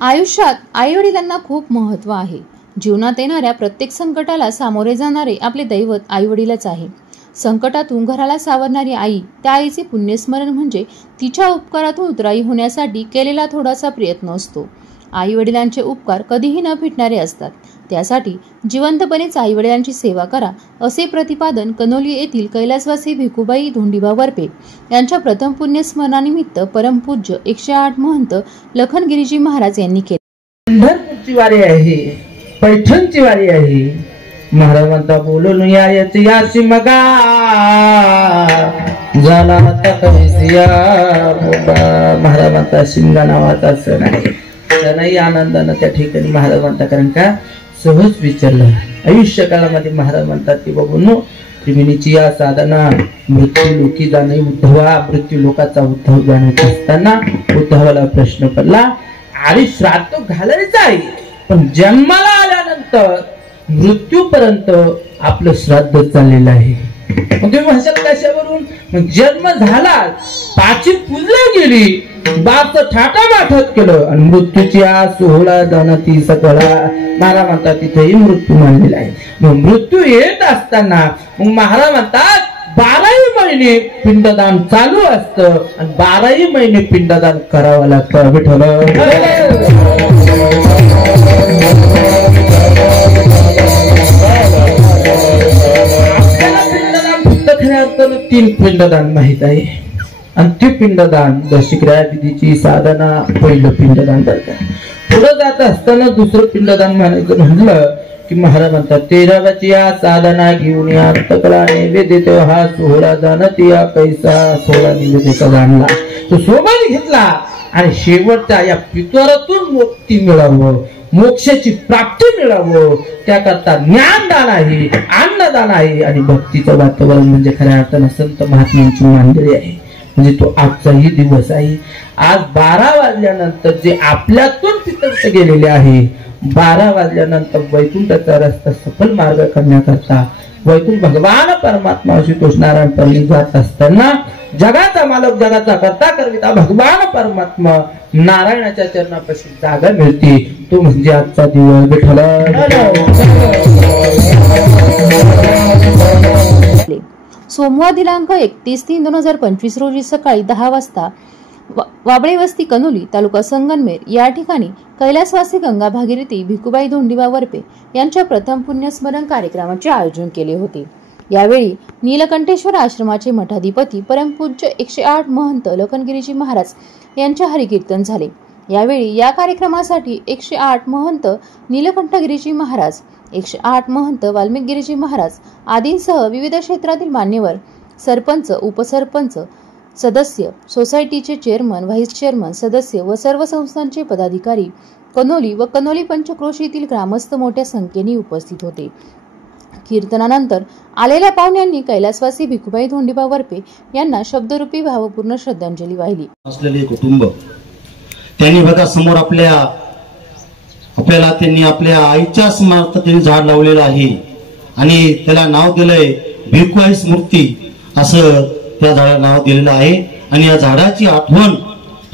आयुष्यात आईवडिलांना खूप महत्त्व आहे. जीवनात येणाऱ्या प्रत्येक संकटाला सामोरे जाणारे आपले दैवत आईवडीलच आहे. संकटातून घराला सावरणारी आई, त्या आईचे पुण्यस्मरण म्हणजे तिच्या उपकारातून उतराई होण्यासाठी केलेला थोडासा प्रयत्न असतो. आईवडिलांचे उपकार कधीही न फिटणारे असतात. त्यासाठी जिवंतपणेच आईवडिलांची सेवा करा, असे प्रतिपादन कनोली येथील कैलासवासी भिकुबाई धोंडीबा वरपे यांच्या प्रथम पुण्यस्मरणानिमित्त परमपूज्य 108 महंत लखनगिरीजी महाराज यांनी केले. पंढरपूरची वारी आहे, पैठणची वारी आहे. महाराज म्हणता बोलून यायची याची मगा झाला होता कविसिया मोठा. महाराज म्हणता शिंगा नावाचा सण आहे. त्यांनाही आनंदानं त्या ठिकाणी महाराज म्हणता, कारण का सहज विचारलं. आयुष्य काळामध्ये महाराज म्हणतात की बाबूनो, त्रिवेणीची या साधना मृत्यू लोकी जाणे उद्धवा. मृत्यू लोकाचा उद्धव जाणवत असताना उद्धवाला प्रश्न पडला, अरे श्राद्ध घालायचं आहे, पण जन्माला आल्यानंतर मृत्यूपर्यंत आपलं श्राद्ध चाललेलं आहे. मग तुम्ही म्हणशाल कशावरून? मग जन्म झाला, पाची पूजली गेली, बाप ठाटामाठात केलं आणि मृत्यूची आज 16 जण ती सकळा महाराज म्हणतात तिथेही मृत्यू मानलेला आहे. मग मृत्यू येत असताना मग महाराज म्हणतात 12ही महिने पिंडदान चालू असतं आणि 12ही महिने पिंडदान करावं लागतं. विठ्ठल खऱ्या अर्थानं 3 पिंडदान माहित आहे आणि ते पिंडदान दशक्रिया विधीची साधना पहिलं पिंडदान करतात. पुढे जात असताना दुसरं पिंडदान म्हणायचं म्हणलं की महाराज म्हणतात 13वाची या साधना घेऊन या तकला नैवेद्य हा 16 जाणती या कैसा 16 निवेदिका जाणला. तो सोबत घेतला आणि शेवटच्या या पितरातून मुक्ती मिळावं, मोक्षाची प्राप्ती मिळावं, त्याकरता ज्ञानदान आहे, अन्नदान आहे आणि भक्तीचं वातावरण म्हणजे खऱ्या अर्थानं संत महात्म्यांची मांडली आहे. म्हणजे तो आजचाही दिवस आहे. आज 12 वाजल्यानंतर जे आपल्यातून पितृ गेलेले आहे, 12 वाजल्यानंतर वैकुंठाचा रस्ता सफल मार्ग करण्याकरता वैकुंठ भगवान परमात्मा आशुतोष नारायण परली जात असताना जगाचा मालक जगाचा करता करविता भगवान परमात्मा नारायणाच्या चरणापाशी जागा मिळते. तो म्हणजे आजचा दिवस. विठ्ठल सोमवार दिनांक 31/3/2025 रोजी सकाळी 10 वाजता वाबळे वस्ती कनोली तालुका संगमनेर या ठिकाणी कैलासवासी गंगा भागीरथी भिकुबाई धोंडीबा वरपे यांच्या प्रथम पुण्यस्मरण कार्यक्रमाचे आयोजन केले होते. यावेळी नीलकंठेश्वर आश्रमाचे मठाधिपती परमपूज्य 108 महंत लखनगिरीजी महाराज यांचे हरिकीर्तन झाले. यावेळी या कार्यक्रमासाठी 108 महंत नीलकंठगिरीजी महाराज, 108 महंत वाल्मिकगिरीजी महाराज आदींसह विविध क्षेत्रातील मान्यवर, सरपंच, उपसरपंच, सदस्य, सोसायटीचे चेअरमन, व्हाईस चेअरमन, सदस्य व सर्व संस्थांचे पदाधिकारी, कनोली व कनोली पंचक्रोशीतील ग्रामस्थ मोठ्या संख्येने उपस्थित होते. कीर्तनानंतर आलेल्या पाहुण्यांनी कैलासवासी भिकुबाई धोंडीबा वरपे यांना शब्दरूपी भावपूर्ण श्रद्धांजली वाहिली. असलेले कुटुंब त्यांनी बघा समोर आपल्याला त्यांनी आपल्या आईच्या स्मरणार्थ त्यांनी झाड लावलेलं आहे आणि त्याला नाव दिलंय भिकुबाई स्मृती असं त्या झाडाला नाव दिलेलं आहे. आणि या झाडाची आठवण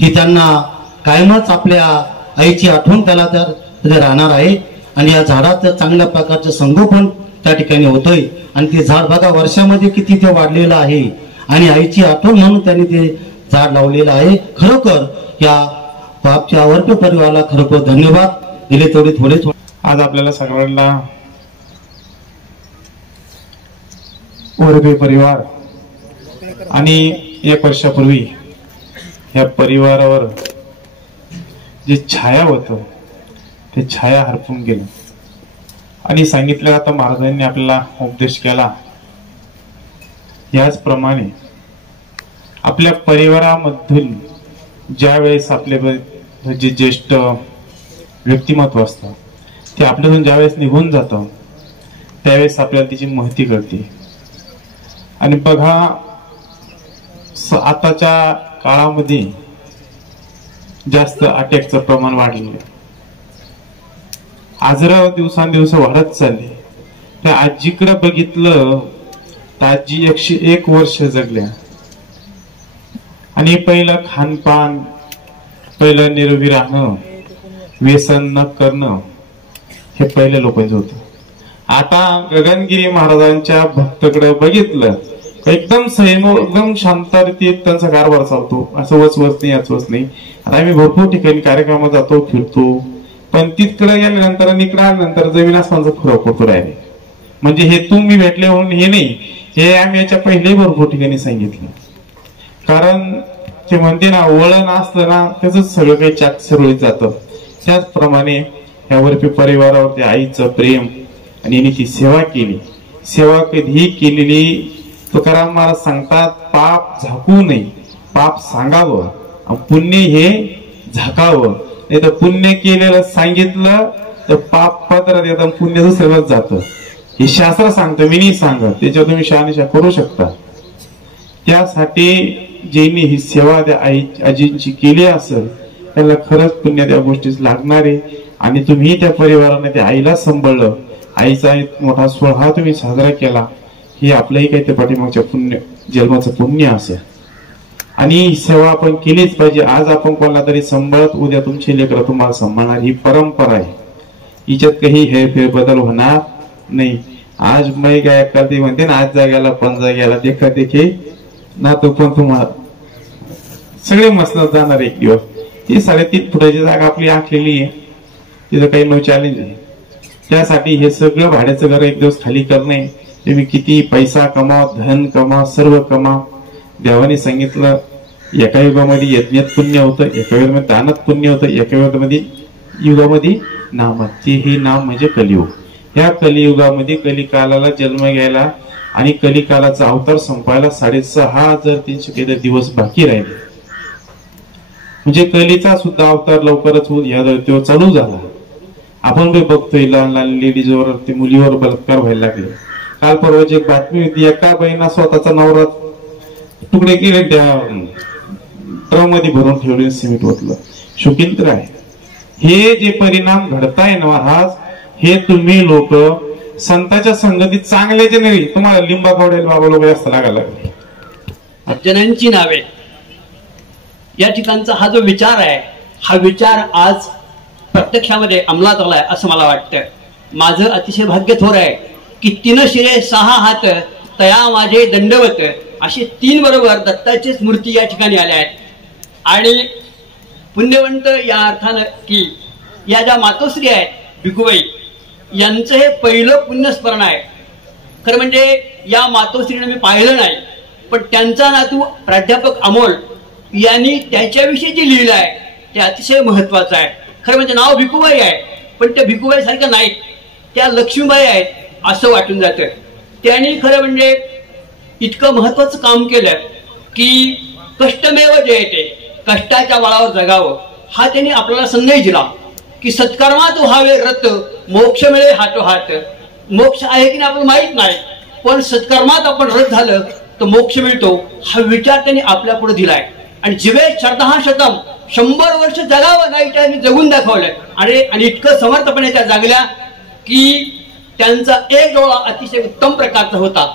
ही त्यांना कायमच आपल्या आईची आठवण त्याला त्या राहणार आहे. आणि या झाडाचं चांगल्या प्रकारचं संगोपन त्या ठिकाणी होतोय आणि ते झाड बघा वर्षामध्ये किती ते वाढलेलं आहे आणि आईची आठवण म्हणून त्यांनी ते झाड लावलेलं आहे. खरोखर या बापच्या वरपे परिवाराला खरोखर धन्यवाद दिले तेवढे थोडे. आज आपल्याला सगळ्यांना वरपे परिवार आणि 1 वर्षापूर्वी या परिवारावर जे छाया होतं ते छाया हरपून गेलं आणि सांगितलं. आता महाराजांनी आपल्याला उपदेश केला याचप्रमाणे आपल्या परिवारामधून ज्या वेळेस आपले जे ज्येष्ठ व्यक्तिमत्व असतं ते आपल्यातून ज्यावेळेस निघून जातं त्यावेळेस आपल्याला त्याची महती कळते. आणि बघा आताच्या काळामध्ये जास्त अटॅकचं प्रमाण वाढलेलं, आजरा दिवसांदिवस वाढत चालले. त्या आजीकडे बघितलं तर आजी 101 वर्ष जगल्या आणि पहिलं खानपान, पहिलं निरोगी राहणं व्यसन न करणं हे पहिले लोकांचं होतं. आता गगनगिरी महाराजांच्या भक्तकडे बघितलं एकदम संयम, एकदम शांततेत त्यांचा कारभार चालतो. असं वचवच नाही, याचवच नाही. आता आम्ही भरपूर ठिकाणी कार्यक्रमात जातो, फिरतो, पण तिकडे गेल्यानंतर आणि इकडे आल्यानंतर जमीन आसमानचा फरक होतो राहिले. म्हणजे हे तुम्ही भेटले म्हणून हे नाही, हे आम्ही याच्या पहिले भरपूर ठिकाणी सांगितलं. कारण ते म्हणते ना, वळण असलं ना त्याच सगळं काही चाक सुरळीत जातं. त्याचप्रमाणे यावरती परिवारावरती आईचं प्रेम आणि यांनी ती सेवा केली. सेवा कधीही केलेली तुकाराम महाराज सांगतात, पाप झाकू नये, पाप सांगावं, पुण्य हे झाकावं. नाही तर पुण्य केलेलं सांगितलं तर पाप पदरात येतं, पुण्य दुसऱ्यालाच जातं. हे शास्त्र सांगतं, मी नाही सांगत. त्याच्यावर तुम्ही शहानिशा करू शकता. त्यासाठी ज्यांनी ही सेवा त्या आजींची केली असेल त्याला खरंच पुण्य त्या गोष्टीच लागणार आहे. आणि तुम्ही त्या परिवाराने त्या आईला सांभाळलं, आईचा एक मोठा सोहळा तुम्ही साजरा केला, हे आपलंही काही त्या पाठीमागच्या पुण्य जन्माचं पुण्य असेल. आणि सेवा आपण केलीच पाहिजे. आज आपण कोणाला तरी सांभाळत, उद्या तुमचे लेकरं तुम्हाला सांभाळणार, ही परंपरा आहे. हिच्यात काही हेरफेर बदल होणार नाही. आज मै काय एखादी म्हणते ना, आज जाग्याला पण जाग्याला देखा देखी ना, तो पण तुम्हाला सगळे मसनत जाणार एक दिवस. ती 3.5 फुटाची जागा आपली आखलेली आहे, तिथं काही नो चॅलेंज आहे. त्यासाठी हे सगळं भाड्याचं घर एक दिवस खाली करणे. तुम्ही किती पैसा कमाव, धन कमाव, सर्व कमाव. देवाने सांगितलं, एका युगामध्ये यज्ञात पुण्य होतं, एका युगामध्ये दानात पुण्य होतं, एका युगामध्ये नामात. ते हे नाम म्हणजे कलियुग. या कलियुगामध्ये कलिकालाला जन्म घ्यायला आणि कलिकालाचा अवतार संपायला 6,500 काहीतरी दिवस बाकी राहिले. म्हणजे कलीचा सुद्धा अवतार लवकरच होऊन या धर्तीवर चालू झाला. आपण बघतोय लहान लहान लेडीजवर, ते मुलीवर बलात्कार व्हायला लागले. काल परवाची एक बातमी होती, एका बाईना स्वतःचा नवरा तुकडे केले, त्या ट्रम मध्ये भरून ठेवले, सिमेंट ओतलं. शोकिंत्र आहे. हे जे परिणाम घडताय ना महाराज, हे तुम्ही लोक संतांच्या संगतीत चांगल्याचे नाही, तुम्हाला लिंबा खावडेल बाबा लोक जास्त लागायला लागले. अर्जनांची नावे या ठिकाणचा हा जो विचार आहे, हा विचार आज प्रत्यक्षामध्ये अंमलात आलाय असं मला वाटतं. माझं अतिशय भाग्य थोर आहे की 3 शिरे 6 हात तया माझे दंडवत असे 3 बरोबर दत्ताचीच मूर्ती या ठिकाणी आल्या आहेत. आणि पुण्यवंत या अर्थानं की या ज्या मातोश्री आहेत भिकुबाई, यांचं हे पहिलं पुण्यस्मरण आहे. खरं म्हणजे या मातोश्रीनं मी पाहिलं नाही, पण त्यांचा नातू प्राध्यापक अमोल यांनी त्याच्याविषयी जे लिहिलं आहे ते अतिशय महत्वाचं आहे. खरं म्हणजे नाव भिकुबाई आहे, पण त्या भिकुबाई सारखं नाहीत, त्या लक्ष्मीबाई आहेत असं वाटून जातं. त्यांनी खरं म्हणजे इतकं महत्वाचं काम केलं की कष्टमेव जयते, कष्टाच्या बळावर जगावं, हा त्यांनी आपल्याला संदेश दिला की सत्कर्मात व्हावे रत, मोक्ष मिळे हातोहात. मोक्ष आहे की नाही आपल्याला माहित नाही, पण सत्कर्मात आपण रत झालं तर मोक्ष मिळतो, हा विचार त्यांनी आपल्या पुढे दिलाय. आणि जीवे श्रद्धा शतम, 100 वर्ष जगावं नाही त्यांनी जगून दाखवलंय. आणि इतकं समर्थपणे त्या जागल्या की त्यांचा एक डोळा अतिशय उत्तम प्रकारचा होता,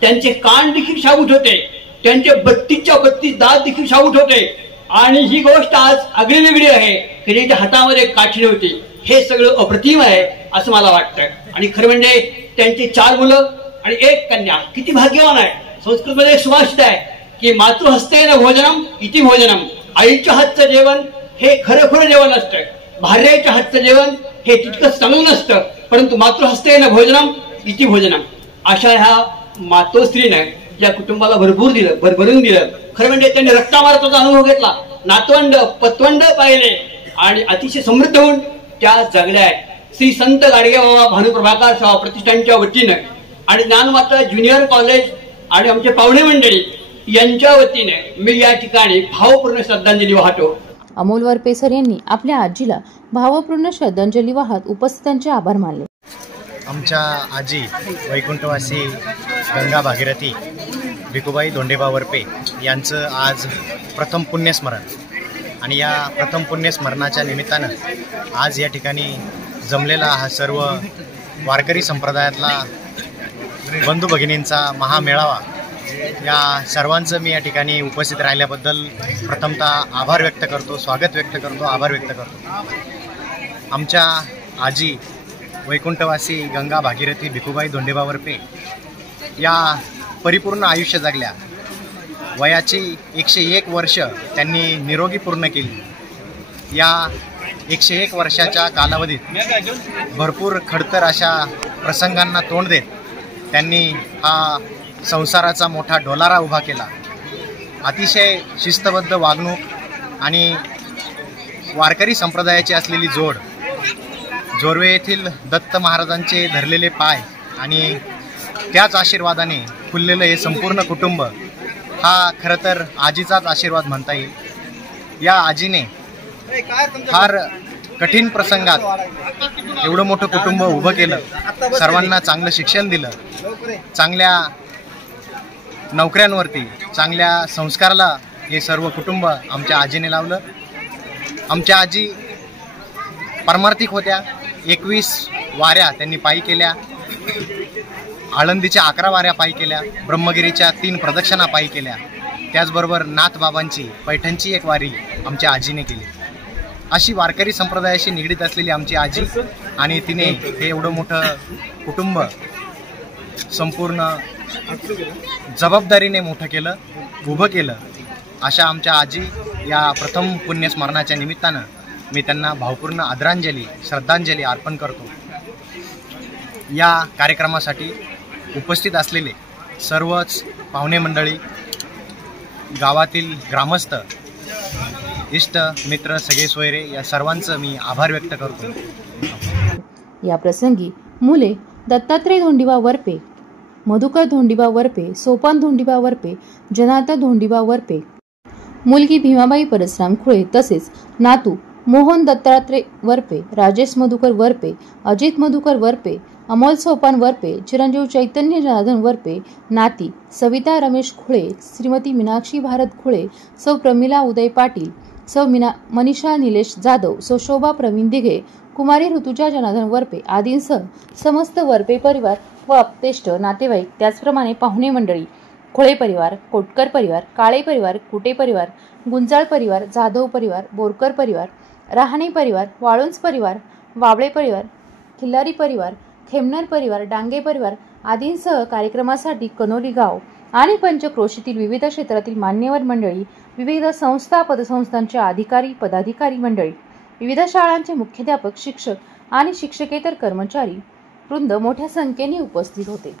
त्यांचे कान देखील शाबूत होते, त्यांचे 32च्या 32 दात देखील शाबूत होते. आणि ही गोष्ट आज आगळी वेगळी आहे की त्यांच्या हातामध्ये काठी नव्हती. हे सगळं अप्रतिम आहे असं मला वाटतं. आणि खरं म्हणजे त्यांचे 4 मुलं आणि 1 कन्या, किती भाग्यवान आहे. संस्कृतमध्ये सुभाषित आहे की मातृहस्तेन भोजनम इति भोजनम. आईच्या हातचं जेवण हे खरं जेवण असतं, भार्याच्या हातचं जेवण हे तितकंच चांगलं नसतं, परंतु मातृहस्तेन भोजनम इति भोजनम. अशा ह्या मातोश्रीने या कुटुंबाला भरपूर दिलं, भरभरून दिलं. खरं म्हणजे त्यांनी रक्तामारताचा अनुभव घेतला, नातवंड पतवंड पाहिले आणि अतिशय समृद्ध होऊन त्या जगल्या आहेत. श्री संत गाडगेबाबा भानुप्रभाकर सेवा प्रतिष्ठानच्या वतीनं आणि ज्ञानमाता ज्युनियर कॉलेज आणि आमचे पाहुणे मंडळी यांच्या वतीने मी या ठिकाणी भावपूर्ण श्रद्धांजली वाहतो. अमोल वरपेसर यांनी आपल्या आजीला भावपूर्ण श्रद्धांजली वाहत उपस्थितांचे आभार मानले. आमच्या आजी वैकुंठवासी गंगा भागीरथी भिकुबाई धोंडेबा वरपे यांचं आज प्रथम पुण्यस्मरण. आणि या प्रथम पुण्यस्मरणाच्या निमित्तानं आज या ठिकाणी जमलेला हा सर्व वारकरी संप्रदायातला बंधू भगिनींचा महामेळावा, या सर्वांचं मी या ठिकाणी उपस्थित राहिल्याबद्दल प्रथमतः आभार व्यक्त करतो, स्वागत व्यक्त करतो, आभार व्यक्त करतो. आमच्या आजी वैकुंठवासी गंगा भागीरथी भिकूबाई धोंडेबा वरपे या परिपूर्ण आयुष्य जगल्या. वयाची 101 वर्ष त्यांनी निरोगी पूर्ण केली. या 101 वर्षाच्या कालावधीत भरपूर खडतर अशा प्रसंगांना तोंड देत त्यांनी हा संसाराचा मोठा डोलारा उभा केला. अतिशय शिस्तबद्ध वागणूक आणि वारकरी संप्रदायाची असलेली जोड, जोरवे येथील दत्त महाराजांचे धरलेले पाय आणि त्याच आशीर्वादाने फुललेलं हे संपूर्ण कुटुंब हा खरं तर आजीचाच आशीर्वाद म्हणता येईल. या आजीने फार कठीण प्रसंगात एवढं मोठं कुटुंब उभं केलं, सर्वांना चांगलं शिक्षण दिलं, चांगल्या नोकऱ्यांवरती, चांगल्या संस्काराला हे सर्व कुटुंब आमच्या आजीने लावलं. आमच्या आजी परमार्थिक होत्या. 21 वाऱ्या त्यांनी पायी केल्या, आळंदीच्या 11 वाऱ्या पायी केल्या, ब्रह्मगिरीच्या 3 प्रदक्षिणा पायी केल्या. त्याचबरोबर नाथबाबांची पैठणची 1 वारी आमच्या आजीने केली. अशी वारकरी संप्रदायाशी निगडीत असलेली आमची आजी आणि तिने हे एवढं मोठं कुटुंब संपूर्ण जबाबदारीने मोठं केलं, उभं केलं. अशा आमच्या आजी या प्रथम पुण्यस्मरणाच्या निमित्तानं मी त्यांना भावपूर्ण आदरांजली, श्रद्धांजली अर्पण करतो. या कार्यक्रमासाठी उपस्थित असलेले सर्वच पाहुणे मंडळी, गावातील ग्रामस्थ, इष्ट मित्र, सगळे सोयरे या सर्वांचं मी आभार व्यक्त करतो. या प्रसंगी मुले दत्तात्रय धोंडीबा वरपे, मधुकर धोंडीबा वरपे, सोपान धोंडीबा वरपे, जनार्दन धोंडीबा वरपे, मुलगी भीमाबाई परसराम खुळे तसेच नातू मोहन दत्तात्रय वरपे, राजेश मधुकर वरपे, अजित मधुकर वरपे, अमोल सोपान वरपे, चिरंजीव चैतन्य जनार्दन वरपे, नाती सविता रमेश खुळे, श्रीमती मीनाक्षी भारत खुळे, सौ प्रमिला उदय पाटील, सौ मनीषा निलेश जाधव, सौ शोभा प्रवीण दिघे, कुमारी ऋतुजा जनार्दन वरपे आदींसह समस्त वरपे परिवार व अपतेष्ट नातेवाईक, त्याचप्रमाणे पाहुणे मंडळी, खुळे परिवार, कोटकर परिवार, काळे परिवार, कुटे परिवार, गुंजाळ परिवार, जाधव परिवार, बोरकर परिवार, राहणे परिवार, वाळुंज परिवार, वाबळे परिवार, खिल्लारी परिवार, खेमनर परिवार, डांगे परिवार आदींसह कार्यक्रमासाठी कनोली गाव आणि पंचक्रोशीतील विविध क्षेत्रातील मान्यवर मंडळी, विविध संस्था पतसंस्थांचे अधिकारी पदाधिकारी मंडळी, विविध शाळांचे मुख्याध्यापक, शिक्षक आणि शिक्षकेतर कर्मचारी वृंद मोठ्या संख्येने उपस्थित होते.